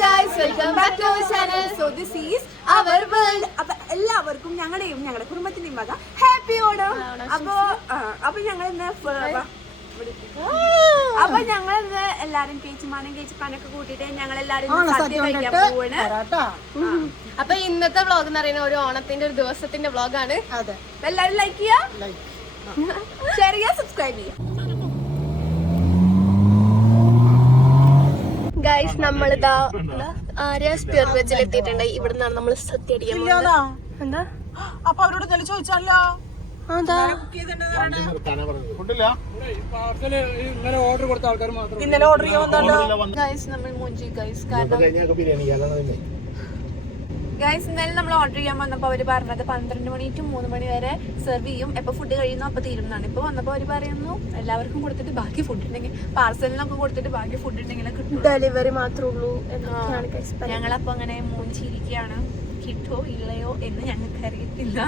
Guys welcome back to our channel so this is our world അപ്പൊ എല്ലാവർക്കും ഞങ്ങളുടെയും ഞങ്ങളുടെ കുടുംബത്തിന്റെയും വക ഹാപ്പി ഓണം. അപ്പൊ അപ്പൊ ഞങ്ങൾ ഇന്ന് അപ്പൊ ഞങ്ങൾ ഇന്ന് എല്ലാരും ചേച്ചിമാനും ചേച്ചിപ്പാനൊക്കെ കൂട്ടിട്ട് ഞങ്ങൾ എല്ലാരും സദ്യ കഴിക്കാൻ പോവാണ്. അപ്പൊ ഇന്നത്തെ വ്ളോഗ് എന്ന് പറയുന്ന ഒരു ഓണത്തിന്റെ ഒരു ദിവസത്തിന്റെ വ്ളോഗാണ് എല്ലാരും ലൈക്ക് ചെയ്യാ. ഷെയർ ചെയ്യാ സബ്സ്ക്രൈബ് ചെയ്യാം. ഗൈസ് നമ്മളിതാ ആര്യാസ് ആര്യ സ്പിയർ വെച്ചിൽ എത്തിയിട്ടുണ്ട്. ഇവിടെ നിന്നാണ് നമ്മൾ സത്യ അടിക്കാൻ പോകുന്നത്. എന്താ? അപ്പൊ അവരോട് തന്നെ ചോദിച്ചാലോ? ഇന്നലെ ഓർഡർ കൊടുത്ത ആൾക്കാർ മാത്രം ഇന്നലെ ഓർഡർ ചെയ്യുന്നുണ്ടോ ഗൈസ് നമ്മൾ മൂഞ്ചി ഗൈസ് കാരണം കഴിഞ്ഞാൽ ബിരിയാണി അതാണ് തിന്നെ ഗൈസ് ഇന്നലെ നമ്മൾ ഓർഡർ ചെയ്യാൻ വന്നപ്പോൾ അവർ പറഞ്ഞത് പന്ത്രണ്ട് മണി ടു മൂന്ന് മണി വരെ സെർവ് ചെയ്യും. എപ്പോൾ ഫുഡ് കഴിയുന്നു അപ്പോൾ തീരുന്നതാണ്. ഇപ്പോൾ വന്നപ്പോൾ അവർ പറയുന്നു എല്ലാവർക്കും കൊടുത്തിട്ട് ബാക്കി ഫുഡ് ഉണ്ടെങ്കിൽ പാർസലിനൊക്കെ കൊടുത്തിട്ട് ബാക്കി ഫുഡ് ഉണ്ടെങ്കിൽ കിട്ടും ഡെലിവറി മാത്രമേ ഉള്ളൂ. ഞങ്ങളപ്പോൾ അങ്ങനെ മൂഞ്ചിരിക്കുകയാണ്. കിട്ടോ ഇല്ലയോ എന്ന് ഞങ്ങൾക്ക് അറിയത്തില്ല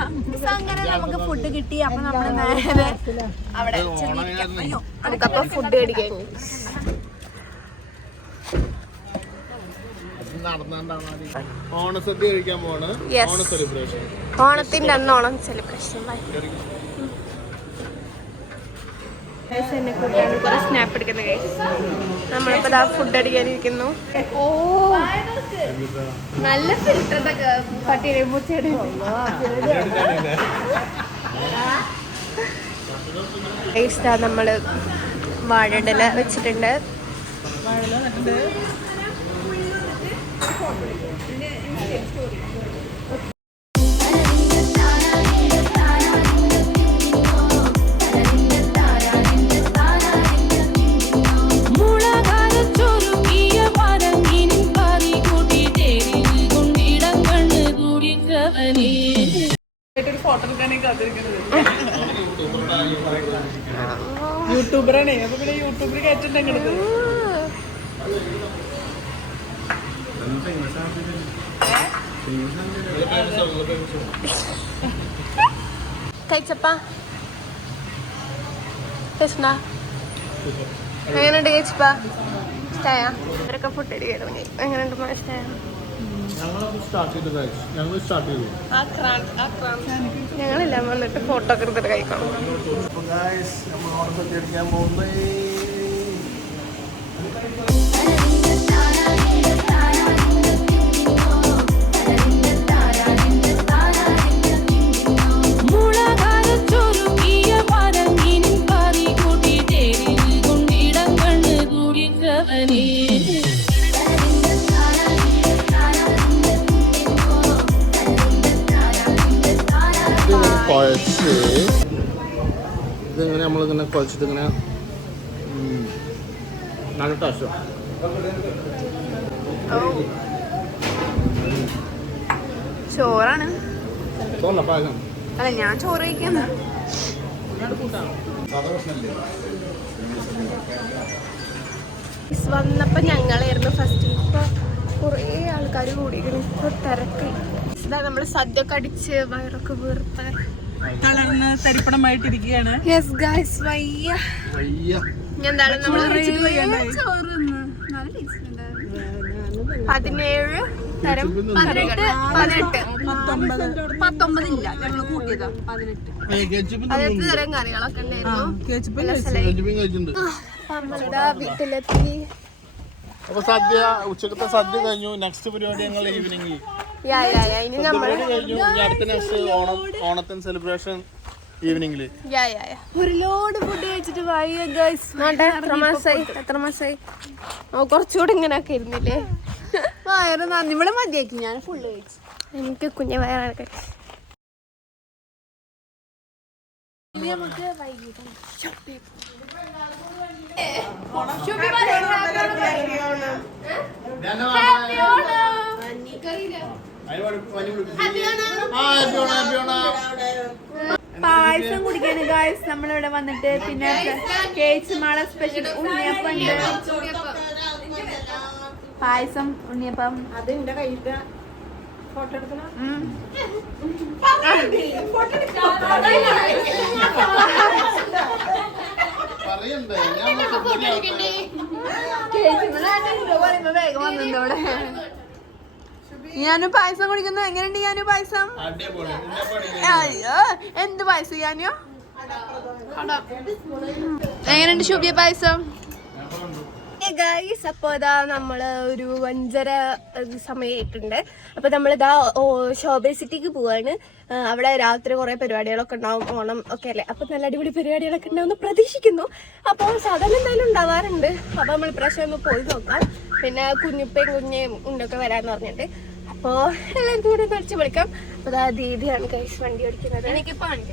അങ്ങനെ നമുക്ക് ഫുഡ് കിട്ടി. അപ്പൊ നമ്മൾ നേരെ അവിടെ നമുക്കപ്പൊ ഫുഡ് മേടിക്കാൻ. നടന്നാണ്ടാണ് ഓണസദ്യ കഴിക്കാൻ പോണ് ഓണ സെലിബ്രേഷൻ ഓണത്തിന്റെ അന്ന് ഓണം സെലിബ്രേഷൻ എന്നെ കൂട്ടിയാണ് കുറെ സ്നാപ്പ് നമ്മളിപ്പോ ഫുഡ് അടിക്കാനിരിക്കുന്നു. ഓ. നല്ല പൂച്ചയുടെ വാഴ വെച്ചിട്ടുണ്ട്. യൂട്യൂബറാണേ. അപ്പൊ പിന്നെ യൂട്യൂബിൽ കയറ്റുണ്ടെങ്കിൽ കഴിച്ചപ്പാ. കഴിച്ചണ്ടാ എങ്ങനെയുണ്ട് കഴിച്ചപ്പാ? ഇഷ്ടായ? അവരൊക്കെ ഫുഡ് അടിക്കാൻ തുടങ്ങി എങ്ങനെയുണ്ട് ഇഷ്ടായ? ഞങ്ങൾ സ്റ്റാർട്ട് ചെയ്തു guys. ഞങ്ങൾ സ്റ്റാർട്ട് ചെയ്തു. ഞങ്ങളില്ല വന്നിട്ട് ഫോട്ടോ ഒക്കെ എടുത്തിട്ട് കഴിക്കണം നമ്മൾ ഓണസദ്യ അടിക്കാൻ കുഴച്ചിട്ട് ഇങ്ങനെ നല്ല ടേസ്റ്റ് ചോറാണ്. അല്ല ഞാൻ ചോറ് കഴിക്കുന്നു വന്നപ്പോ ഞങ്ങളായിരുന്നു ഫസ്റ്റ് ഇപ്പൊ കുറേ ആൾക്കാർ കൂടിയിരുന്നു ഇപ്പൊ തിരക്കായി ഇതാ നമ്മൾ സദ്യ കടിച്ച് അടിച്ച് വയറൊക്കെ വീർത്ത തളർന്ന് തരിപ്പണമായിട്ടിരിക്കുകയാണ്. യെസ് ഗൈസ് വയ്യ. വയ്യ. ഇനി എന്താണ് നമ്മൾ ചോറ് തിന്ന്. നല്ല ടേസ്റ്റ് ഉണ്ടായിരുന്നു. പതിനേഴ് തരം പതിനെട്ട്. പതിനെട്ട്. പത്തൊമ്പതില്ല. ഞങ്ങൾ കൂട്ടിയതാ. പതിനെട്ട്. പതിനെട്ട് തരം കറികളൊക്കെ ഉണ്ടായിരുന്നു? എല്ലാ സ്ഥലവും. കഴിച്ചിട്ടും കഴിച്ചിട്ടുണ്ട്. അപ്പൊ നമ്മളിതാ വീട്ടിലെത്തി. അപ്പൊ സദ്യ ഉച്ചക്കത്തെ സദ്യ കഴിഞ്ഞു. നെക്സ്റ്റ് പരിപാടി ഞങ്ങൾ ഈവനിങ് ഇനി ഇനി അടുത്ത നെക്സ്റ്റ് ഓണം ഓണത്തിന് സെലിബ്രേഷൻ ഈവനിങ്ങിൽ ഒരു ലോഡ് ഫുഡ് കഴിച്ചിട്ട് വയ്യ ഗൈസ് എത്ര മാസായി? എത്ര മാസായി? കുറച്ചുകൂടെ ഇങ്ങനെയൊക്കെ ഇരുന്നില്ലേ? വയറ് നന്ദി ഇവിടെ മതിയാക്കി. ഞാൻ ഫുള്ള് കഴിച്ചു. എനിക്ക് കുഞ്ഞു വയറൊക്കെ പായസം കുടിക്കാൻ ഗായ്സ് നമ്മളിവിടെ വന്നിട്ട് പിന്നെ കേച്ചുമാള സ്പെഷ്യൽ ഉണ്ണിയപ്പം ഉണ്ട്. പായസം ഉണ്ണിയപ്പം. അത് എന്റെ കയ്യിൽ ഫോട്ടോ എടുക്കണം പറയണ്ടേ ഞാൻ ഞാനും പായസം കുടിക്കുന്നു. എങ്ങനെയുണ്ട് ഞാനും പായസം? അയ്യോ. എന്ത് പായസം ഞാനോ എങ്ങനെയുണ്ട് ശുഭ്യ പായസം? ഗൈസ് അപ്പോൾ ഇതാ നമ്മൾ ഒരു അഞ്ചര സമയമായിട്ടുണ്ട് അപ്പോൾ നമ്മളിതാ ശോഭ സിറ്റിക്ക് പോവാണ്. അവിടെ രാത്രി കുറേ പരിപാടികളൊക്കെ ഉണ്ടാവും ഓണം ഒക്കെ അല്ലേ? അപ്പോൾ നല്ല അടിപൊളി പരിപാടികളൊക്കെ ഉണ്ടാവുമെന്ന് പ്രതീക്ഷിക്കുന്നു. അപ്പോൾ സാധാരണ എന്തായാലും ഉണ്ടാവാറുണ്ട്. അപ്പോൾ നമ്മൾ ഇപ്രാവശ്യം ഒന്ന് പോയി നോക്കാം. പിന്നെ കുഞ്ഞുപ്പയും കുഞ്ഞയും ഉണ്ടൊക്കെ വരാന്ന് പറഞ്ഞിട്ട്. അപ്പോൾ എല്ലാവർക്കും കൂടെ കുറച്ച് വിളിക്കാം അപ്പോൾ ഇതാ ദീദിയാണ് ഗൈസ് വണ്ടി ഓടിക്കുന്നത്. എനിക്കിപ്പോൾ ഉണ്ട്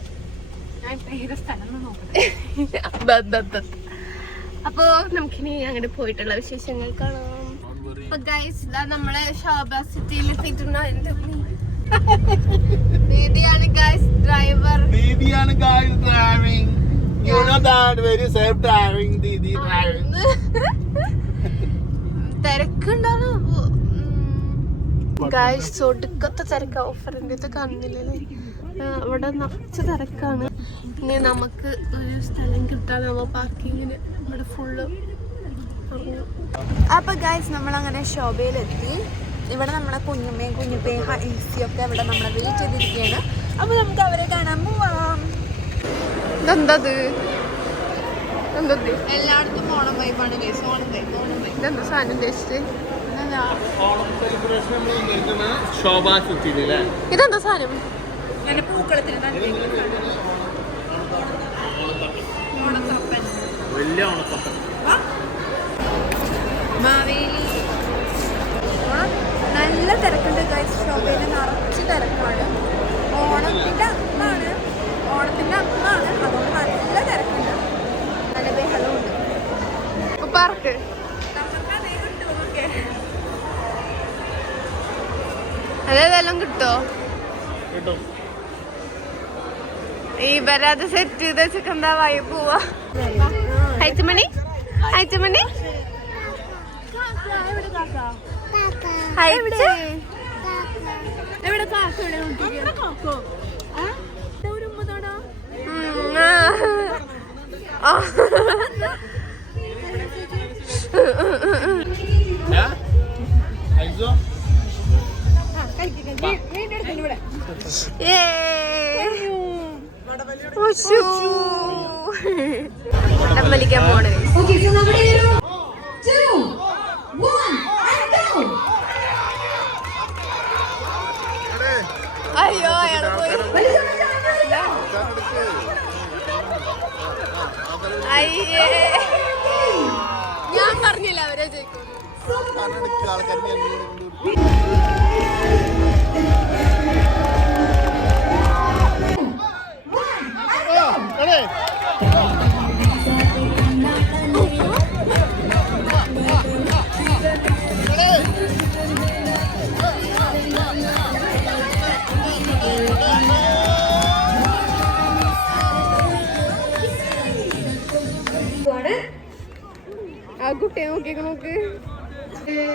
അപ്പോ നമുക്കിനി അങ്ങോട്ട് പോയിട്ടുള്ള വിശേഷങ്ങൾ കാണാം. അപ്പൊ ഗൈസ് ഇതാ നമ്മളെ ഷോബ സിറ്റിയിൽ എത്തിയിട്ടുണ്ട്. ദീദിയാണ് guys driver ദീദിയാണ് guys driving you know that very safe driving Didi driving തിരക്കുണ്ടാവും. ഗൈസ് ഒടുക്കത്തെ തിരക്ക. ഓഫറിന്റെ ഇത് കാണുന്നില്ലല്ലേ അവിടെ നിറച്ച് തിരക്കാണ്. ഇനി നമുക്ക് ഒരു സ്ഥലം കിട്ടാനാവോ പാർക്കിങ്ങിന് ഇവിടെ ഫുള്ള് അപ്പൊ ഗായ്സ് നമ്മൾ അങ്ങനെ ശോഭയിലെത്തി. ഇവിടെ നമ്മുടെ കുഞ്ഞുമ്മയും കുഞ്ഞുപ്പയും ഹൈസിയൊക്കെ ഇവിടെ നമ്മളെ വെയിറ്റ് ചെയ്തിരിക്കുകയാണ്. അപ്പൊ നമുക്ക് അവരെ കാണാൻ പോവാം. ഇതെന്തത്? എന്തത് എല്ലായിടത്തും ഓണം വൈബാണ് guys Onam vibe Onam vibe ഇതെന്താ സാധനം ഉദ്ദേശിച്ചത് ഇതെന്താ സാധനം? അങ്ങനെ പൂക്കളത്തിന് ഓണത്തപ്പൻ. വലിയ ഓണത്തപ്പൻ. മാവേലി. ഓണം നല്ല തിരക്കുണ്ട് ഗൈസ് ഷോപ്പിൽ നിറച്ച് തിരക്കാണ്. ഓണത്തിന്റെ അന്നാണ്. ഓണത്തിന്റെ അന്നാണ്. അതുകൊണ്ട് നല്ല തിരക്കുണ്ട്. നല്ല ബഹളമുണ്ട് പാർക്ക് അതേതെല്ലാം കിട്ടോ? കേട്ടോ. ഈ വരാതെ സെറ്റ് ചെയ്ത് വെച്ചൊക്കെ എന്താ വായി പോവാ? അയച്ചമണി അയച്ചമണി ആ. വലിക്കാൻ പോണേ അയ്യോ. അയാൾ പോയി അയ്യേ ഞാൻ പറഞ്ഞില്ല അവരെ ജയിക്കും ആൾക്കാർ ആ കുട്ടിയെ നോക്കിയൊക്കെ നോക്ക്. അതിന്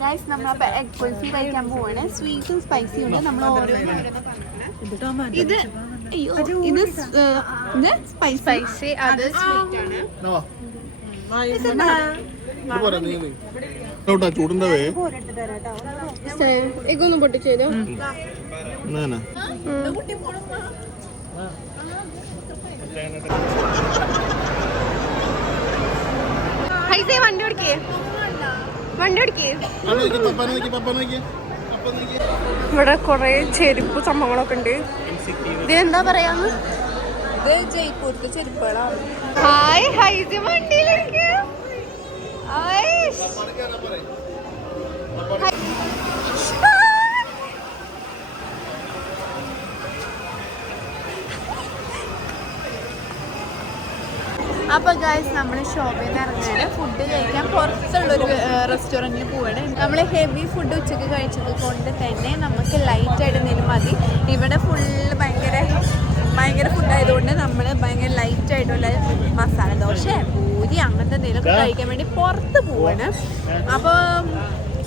ഗൈസ് നമ്മൾ എഗ് കുൽഫി കഴിക്കാൻ പോവാണ്. സ്വീറ്റും സ്പൈസിയും ഉണ്ട്. നമ്മൾ ഇത് അയ്യോ ഇത് ഇത് സ്പൈസി സ്പൈസി അത് സ്വീറ്റ് ആണ്. ചൂടുണ്ടാവേ. ഇതൊന്നും പൊട്ടിച്ചേരോ വണ്ടി ഓടിക്കേ. വണ്ടി ഓടിക്കേ. ഇവിടെ കൊറേ ചെരുപ്പ് സംഭവങ്ങളൊക്കെ ഉണ്ട്. ഇതെന്താ പറയാന്ന്? ഇത് ജയ്പൂരത്തെ ചെരുപ്പുകളാണ്. ഹായ് ഹൈസ് വണ്ടിയിലേക്ക്. ഹായ്. അപ്പൊ ഗായ്സ് നമ്മൾ ഷോപ്പിൽ നിന്ന് ഇറങ്ങാണ്. ഫുഡ് കഴിക്കാൻ പുറത്തുള്ളൊരു റെസ്റ്റോറന്റിൽ പോവാണ്. നമ്മൾ ഹെവി ഫുഡ് ഉച്ചയ്ക്ക് കഴിച്ചത് കൊണ്ട് തന്നെ നമുക്ക് ലൈറ്റ് ആയിട്ട് എന്തെങ്കിലും മതി. ഇവിടെ ഫുള്ള് ഭയങ്കര ഭയങ്കര ഫുഡ് ആയതുകൊണ്ട് നമ്മൾ ഭയങ്കര ലൈറ്റ് ആയിട്ടുള്ള മസാല ദോശ പൂരി അങ്ങനത്തെ എന്തെങ്കിലുമൊക്കെ കഴിക്കാൻ വേണ്ടി പുറത്ത് പോവാണ്. അപ്പോൾ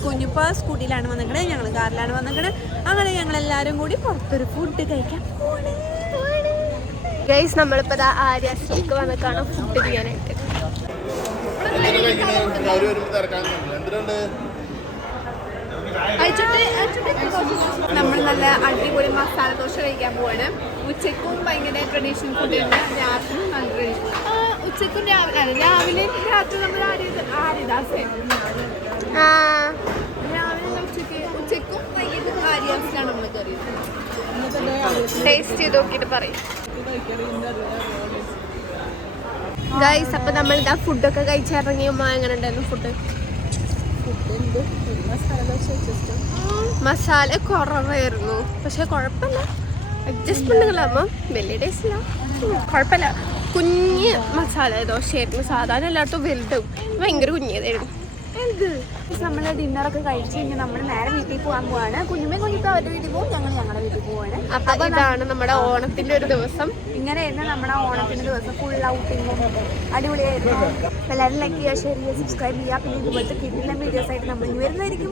കുഞ്ഞിപ്പ സ്കൂട്ടിയിലാണ് വന്നിക്കണത് ഞങ്ങൾ കാറിലാണ് വന്നിക്കണത് അങ്ങനെ ഞങ്ങൾ എല്ലാവരും കൂടി പുറത്തൊരു ഫുഡ് കഴിക്കാൻ പോവാണ്. ഗൈസ് നമ്മളിപ്പോ ദാ ആര്യാസിലേക്ക് വന്നിട്ടാണ് ഫുഡ് ചെയ്യാനായിട്ട്. നമ്മൾ നല്ല അടിപൊളി മസാല ദോശ കഴിക്കാൻ പോവാണ്. ഉച്ചക്കും ഭയങ്കര ട്രഡീഷണൽ ഫുഡ് ഉണ്ട് രാത്രിയും നല്ല ട്രഡീഷണൽ ഉച്ചക്കും രാവിലെ രാവിലെ രാത്രി നമ്മൾ ആര്യദാസ് രാവിലെ ഉച്ചയ്ക്ക് ഉച്ചക്കും വൈകിട്ടും ആര്യാസിലാണ് നമ്മൾ കറിയത് ടേസ്റ്റ് ചെയ്ത് നോക്കിയിട്ട് പറയും. ഗൈസ് അപ്പൊ നമ്മൾ ഇതാ ഫുഡൊക്കെ കഴിച്ചിറങ്ങിയമ്മ എങ്ങനെ ഉണ്ടായിരുന്നു ഫുഡ് മസാല കുറവായിരുന്നു. പക്ഷെ കുഴപ്പമില്ല. അഡ്ജസ്റ്റ്മെന്റുകളാകുമ്പോൾ വലിയ ടേസ്റ്റ് ഇല്ല. കുഴപ്പമില്ല. കുഞ്ഞ് മസാല ദോശയായിരുന്നു. സാധാരണ എല്ലായിടത്തും വലുതും. ഭയങ്കര കുഞ്ഞതായിരുന്നു നമ്മൾ ഡിന്നറൊക്കെ കഴിച്ച് കഴിഞ്ഞാൽ നമ്മൾ നേരെ വീട്ടിൽ പോകാൻ പോവാണ്. കുഞ്ഞുമ്മ കുഞ്ഞിപ്പ അവരുടെ വീട്ടിൽ പോകും ഞങ്ങൾ ഞങ്ങളുടെ വീട്ടിൽ പോവാണ്. അപ്പൊ ഇതാണ് നമ്മുടെ ഓണത്തിന്റെ ഒരു ദിവസം. ഇങ്ങനെയായിരുന്നു നമ്മുടെ ഓണത്തിന്റെ ദിവസം. ഫുൾ ഔട്ടിങ്ങും അടിപൊളിയായിരുന്നു. എല്ലാവരും ലൈക്ക് ചെയ്യുക ഷെയർ ചെയ്യുക സബ്സ്ക്രൈബ് ചെയ്യുക. പിന്നെ ഇതുപോലത്തെ കിട്ടുന്ന വീഡിയോസ് ആയിട്ട് നമ്മൾ ഇനി വരുന്നതായിരിക്കും.